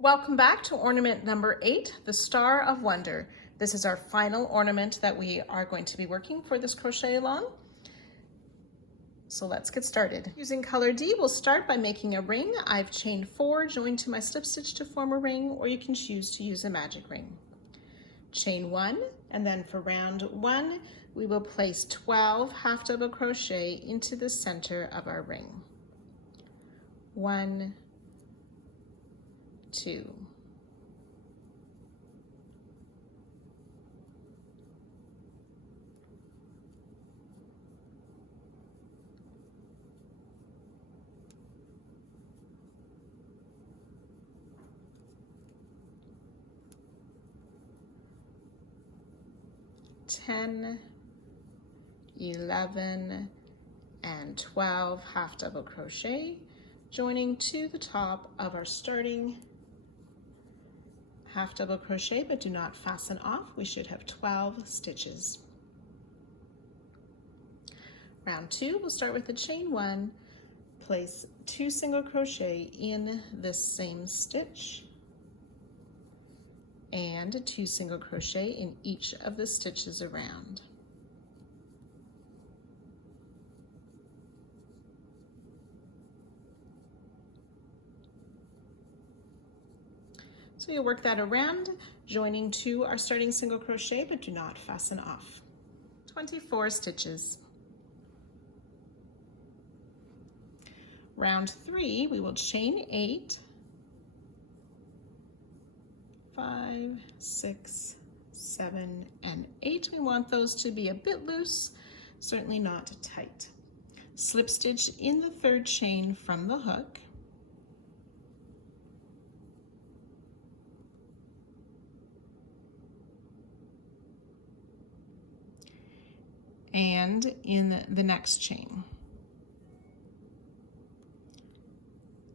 Welcome back to ornament number 8, the Star of Wonder. This is our final ornament that we are going to be working for this crochet along. So let's get started. Using color D, we'll start by making a ring. I've chained 4, joined to my slip stitch to form a ring, or you can choose to use a magic ring. Chain 1, and then for round 1, we will place 12 half double crochet into the center of our ring. 1, 2, 10, 11, and 12 half double crochet, joining to the top of our starting half double crochet, but do not fasten off. We should have 12 stitches. Round 2, we'll start with the chain 1, place 2 single crochet in this same stitch, and 2 single crochet in each of the stitches around. So you'll work that around, joining to our starting single crochet, but do not fasten off. 24 stitches. Round 3, we will chain 8, 5, 6, 7, and 8. We want those to be a bit loose, certainly not tight. Slip stitch in the 3rd chain from the hook. And in the next chain.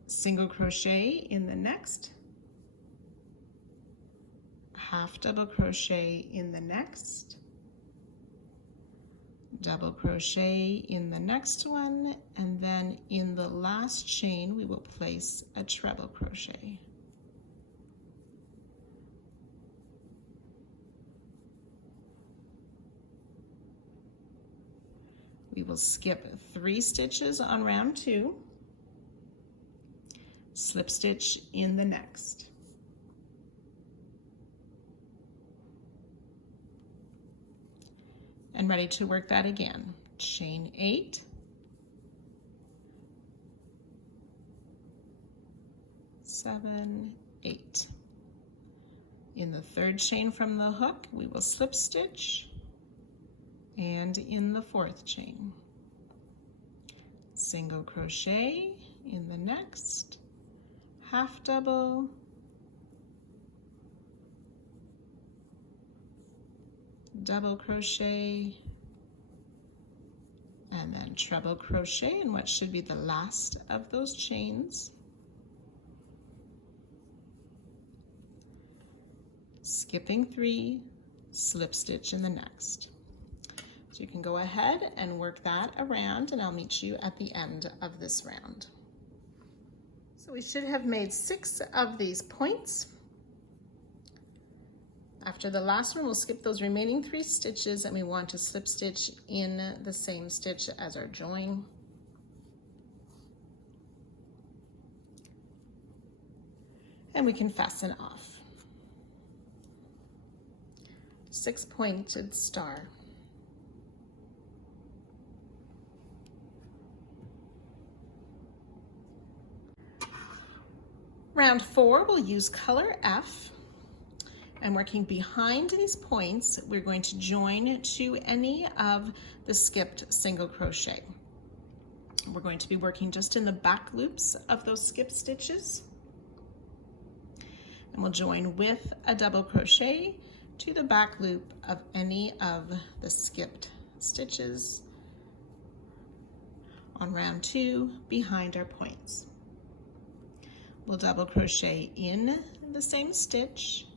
Single crochet in the next, half double crochet in the next, double crochet in the next one, and then in the last chain we will place a treble crochet. We will skip 3 stitches on round 2, slip stitch in the next. And ready to work that again. Chain 8, 7, 8. In the 3rd chain from the hook, we will slip stitch, and in the 4th chain, single crochet in the next, half double, double crochet, and then treble crochet in what should be the last of those chains. Skipping 3, slip stitch in the next. So you can go ahead and work that around, and I'll meet you at the end of this round. So we should have made 6 of these points. After the last one, we'll skip those remaining 3 stitches, and we want to slip stitch in the same stitch as our join. And we can fasten off. 6-pointed star. Round 4, we'll use color F, and working behind these points, we're going to join to any of the skipped single crochet. We're going to be working just in the back loops of those skipped stitches, and we'll join with a double crochet to the back loop of any of the skipped stitches on round 2 behind our points. We'll double crochet in the same stitch,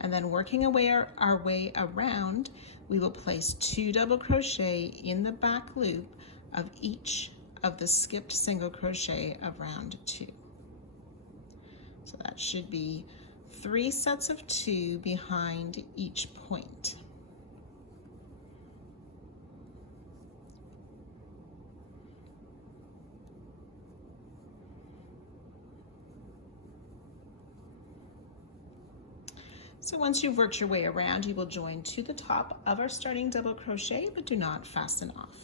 and then working our way around, we will place 2 double crochet in the back loop of each of the skipped single crochet of round 2. So that should be 3 sets of 2 behind each point. So once you've worked your way around, you will join to the top of our starting double crochet, but do not fasten off.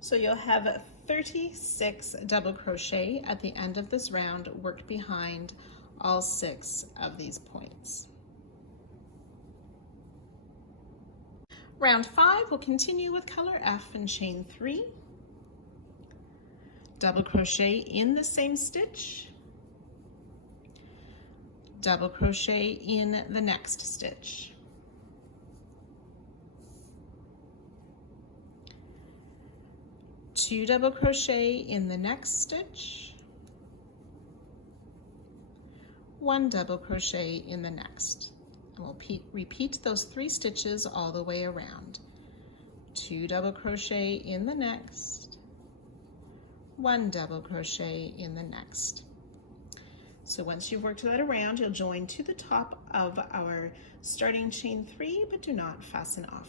So you'll have 36 double crochet at the end of this round worked behind all 6 of these points. Round 5 will continue with color F and chain 3, double crochet in the same stitch, double crochet in the next stitch, two double crochet in the next stitch, one double crochet in the next. And we'll repeat those 3 stitches all the way around. 2 double crochet in the next, 1 double crochet in the next. So once you've worked that around, you'll join to the top of our starting chain 3, but do not fasten off.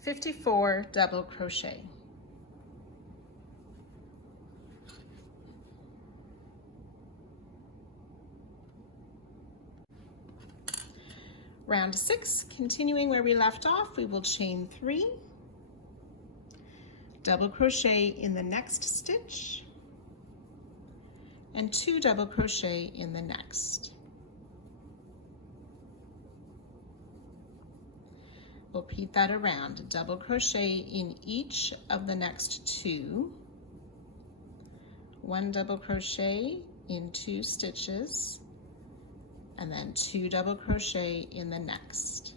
54 double crochet. Round 6, continuing where we left off, we will chain 3, double crochet in the next stitch, and 2 double crochet in the next. We'll repeat that around. Double crochet in each of the next 2, 1 double crochet in 2 stitches, and then 2 double crochet in the next.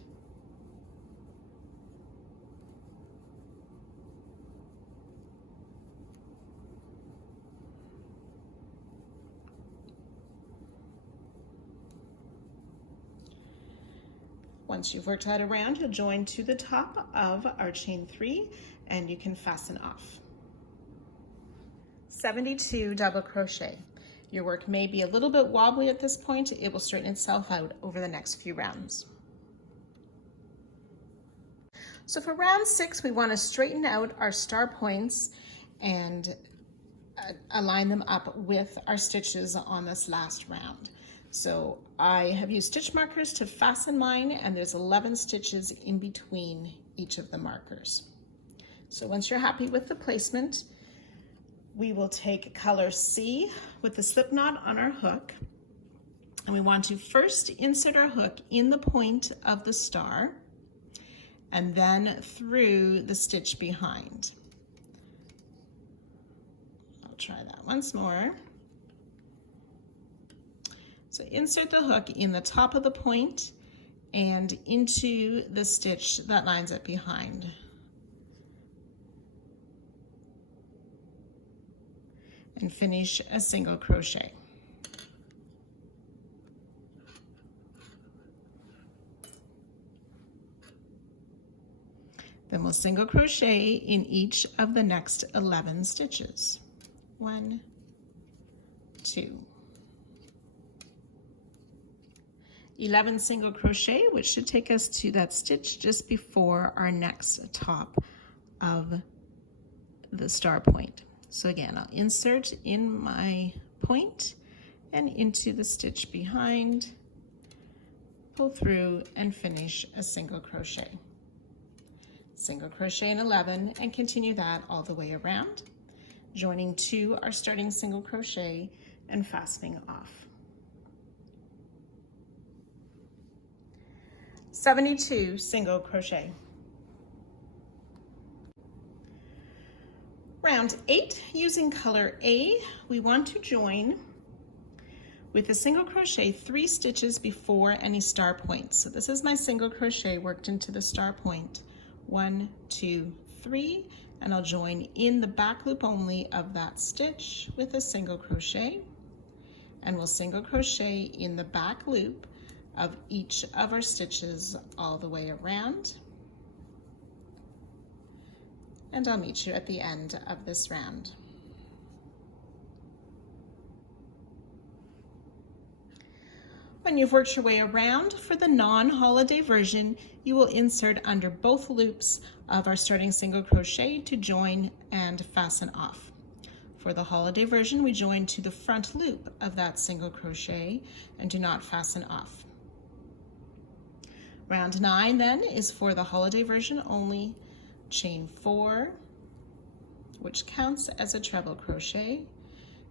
Once you've worked that around, you'll join to the top of our chain 3 and you can fasten off. 72 double crochet. Your work may be a little bit wobbly at this point. It will straighten itself out over the next few rounds. So for round 6, we want to straighten out our star points and align them up with our stitches on this last round. So I have used stitch markers to fasten mine, and there's 11 stitches in between each of the markers. So once you're happy with the placement, we will take color C with the slip knot on our hook, and we want to first insert our hook in the point of the star and then through the stitch behind. I'll try that once more. So insert the hook in the top of the point and into the stitch that lines up behind. And finish a single crochet. Then we'll single crochet in each of the next 11 stitches. 1, 2. 11 single crochet, which should take us to that stitch just before our next top of the star point. So again, I'll insert in my point and into the stitch behind, pull through and finish a single crochet. Single crochet in 11 and continue that all the way around, joining to our starting single crochet and fastening off. 72 single crochet. Round 8, using color A, we want to join with a single crochet 3 stitches before any star points. So this is my single crochet worked into the star point. 1, 2, 3, and I'll join in the back loop only of that stitch with a single crochet, and we'll single crochet in the back loop of each of our stitches all the way around. And I'll meet you at the end of this round. When you've worked your way around, for the non-holiday version, you will insert under both loops of our starting single crochet to join and fasten off. For the holiday version, we join to the front loop of that single crochet and do not fasten off. Round 9 then is for the holiday version only. Chain 4, which counts as a treble crochet,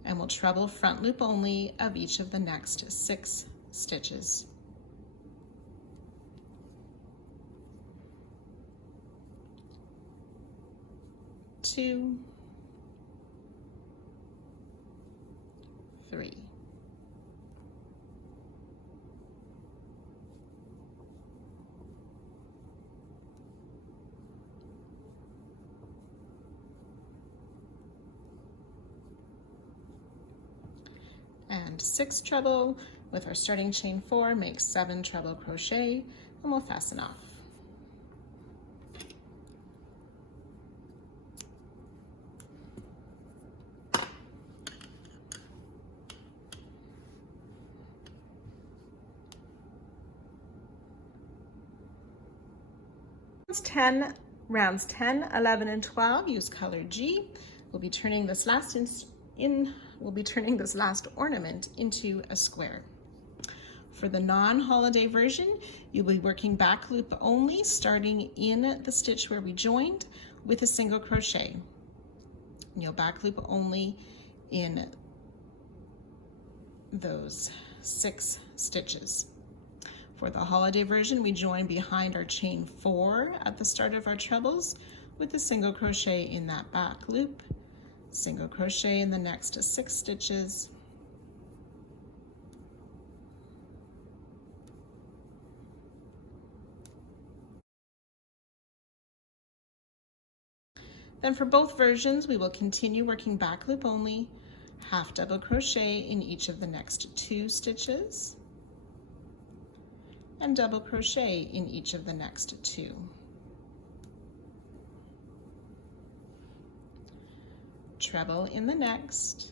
and we'll treble front loop only of each of the next 6 stitches. Two, 3. And 6 treble with our starting chain 4 makes 7 treble crochet, and we'll fasten off. Rounds 10, 11, and 12 use color G. We'll be turning this last ornament into a square. For the non-holiday version, you'll be working back loop only, starting in the stitch where we joined with a single crochet. And you'll back loop only in those 6 stitches. For the holiday version, we join behind our chain 4 at the start of our trebles with a single crochet in that back loop, single crochet in the next 6 stitches, then for both versions, we will continue working back loop only, half double crochet in each of the next 2 stitches, and double crochet in each of the next 2. Treble in the next,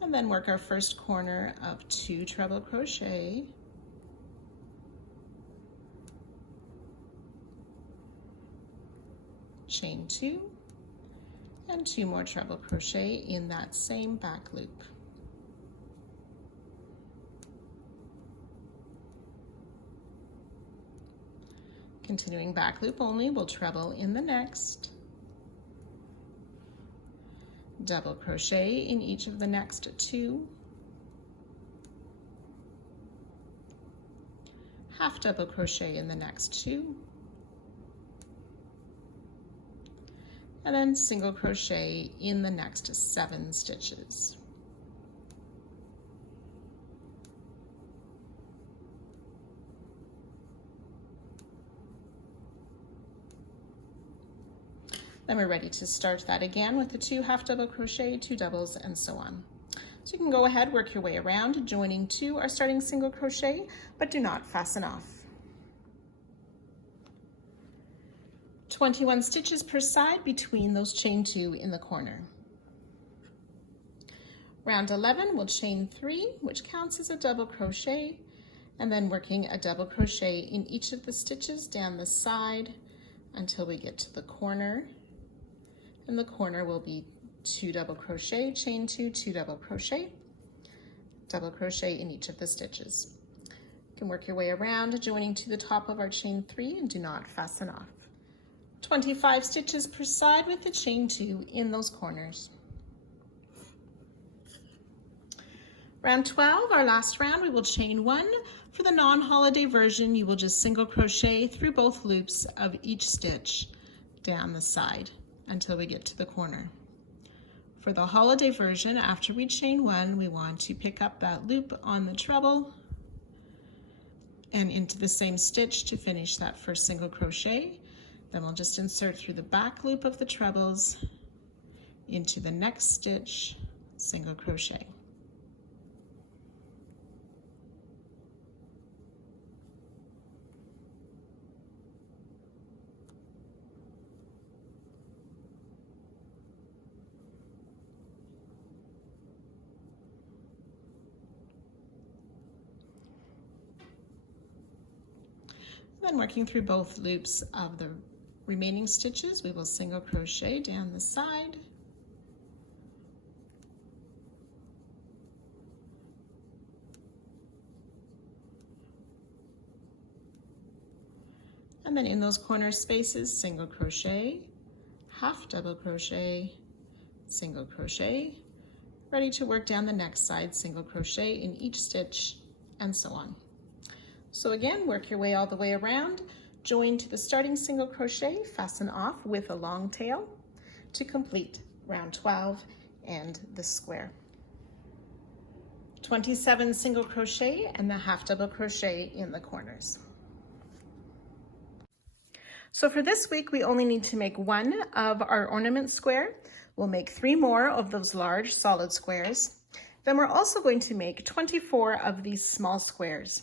and then work our first corner of 2 treble crochet, chain 2, and 2 more treble crochet in that same back loop. Continuing back loop only, we'll treble in the next, double crochet in each of the next 2, half double crochet in the next 2, and then single crochet in the next 7 stitches. Then we're ready to start that again with the 2 half double crochet, 2 doubles, and so on. So you can go ahead, work your way around, joining to our starting single crochet, but do not fasten off. 21 stitches per side between those chain 2 in the corner. Round 11, we'll chain 3, which counts as a double crochet, and then working a double crochet in each of the stitches down the side until we get to the corner. And the corner will be 2 double crochet, chain 2, 2 double crochet in each of the stitches. You can work your way around, joining to the top of our chain 3 and do not fasten off. 25 stitches per side with the chain 2 in those corners. Round 12, our last round, we will chain 1. For the non-holiday version, you will just single crochet through both loops of each stitch down the side until we get to the corner. For the holiday version, after we chain 1, we want to pick up that loop on the treble and into the same stitch to finish that first single crochet. Then we'll just insert through the back loop of the trebles into the next stitch, single crochet. Then working through both loops of the remaining stitches, we will single crochet down the side. And then in those corner spaces, single crochet, half double crochet, single crochet, ready to work down the next side, single crochet in each stitch, and so on. So again, work your way all the way around, join to the starting single crochet, fasten off with a long tail to complete round 12 and the square. 27 single crochet and the half double crochet in the corners. So for this week, we only need to make one of our ornament square. We'll make 3 more of those large solid squares. Then we're also going to make 24 of these small squares.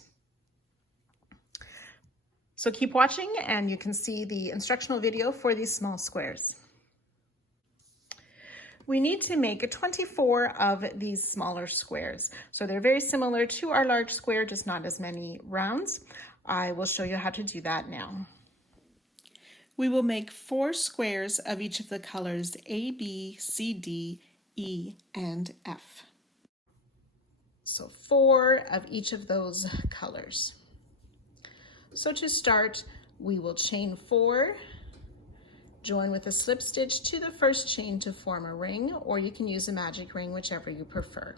So keep watching and you can see the instructional video for these small squares. We need to make 24 of these smaller squares. So they're very similar to our large square, just not as many rounds. I will show you how to do that now. We will make 4 squares of each of the colors A, B, C, D, E, and F. So 4 of each of those colors. So to start, we will chain 4, join with a slip stitch to the first chain to form a ring, or you can use a magic ring, whichever you prefer.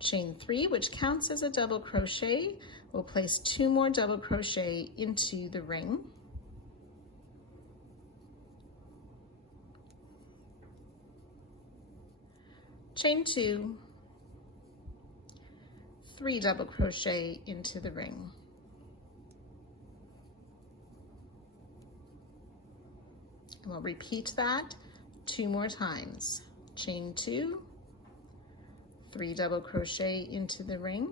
Chain 3, which counts as a double crochet. We'll place 2 more double crochet into the ring. Chain 2, 3 double crochet into the ring. And we'll repeat that 2 more times. Chain 2, 3 double crochet into the ring.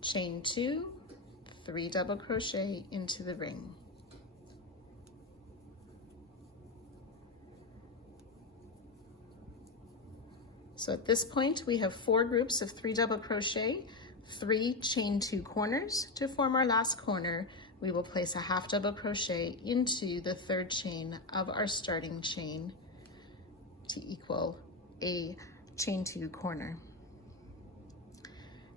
Chain 2, 3 double crochet into the ring. So at this point, we have 4 groups of 3 double crochet, 3 chain 2 corners. To form our last corner, we will place a half double crochet into the 3rd chain of our starting chain to equal a chain 2 corner.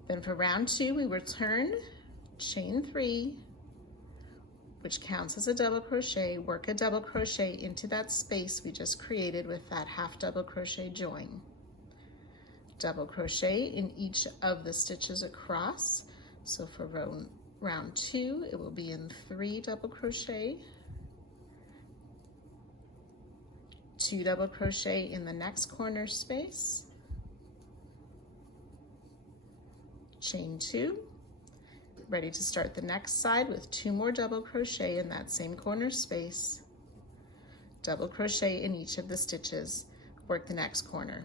Then for round 2, we return, chain 3, which counts as a double crochet, work a double crochet into that space we just created with that half double crochet join. Double crochet in each of the stitches across. So for round 2, it will be in 3 double crochet, 2 double crochet in the next corner space, chain 2, ready to start the next side with 2 more double crochet in that same corner space, double crochet in each of the stitches, work the next corner.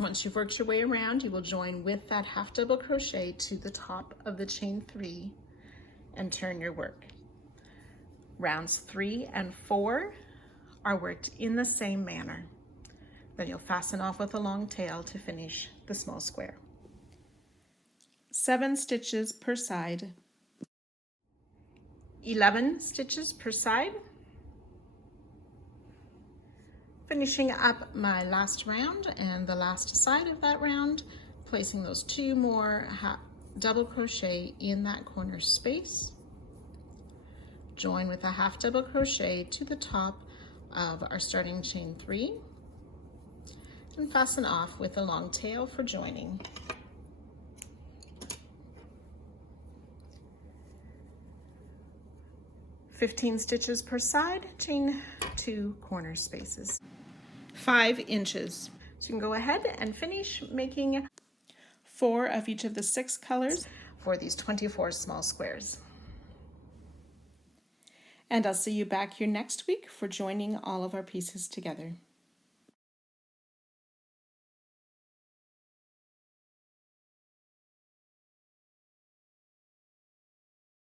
Once you've worked your way around, you will join with that half double crochet to the top of the chain 3 and turn your work. Rounds 3 and 4 are worked in the same manner. Then you'll fasten off with a long tail to finish the small square. 7 stitches per side, 11 stitches per side. Finishing up my last round and the last side of that round, placing those 2 more double crochet in that corner space. Join with a half double crochet to the top of our starting chain 3 and fasten off with a long tail for joining. (15 stitches per side, chain 2 corner spaces. 5 inches. So you can go ahead and finish making 4 of each of the 6 colors for these 24 small squares. And I'll see you back here next week for joining all of our pieces together.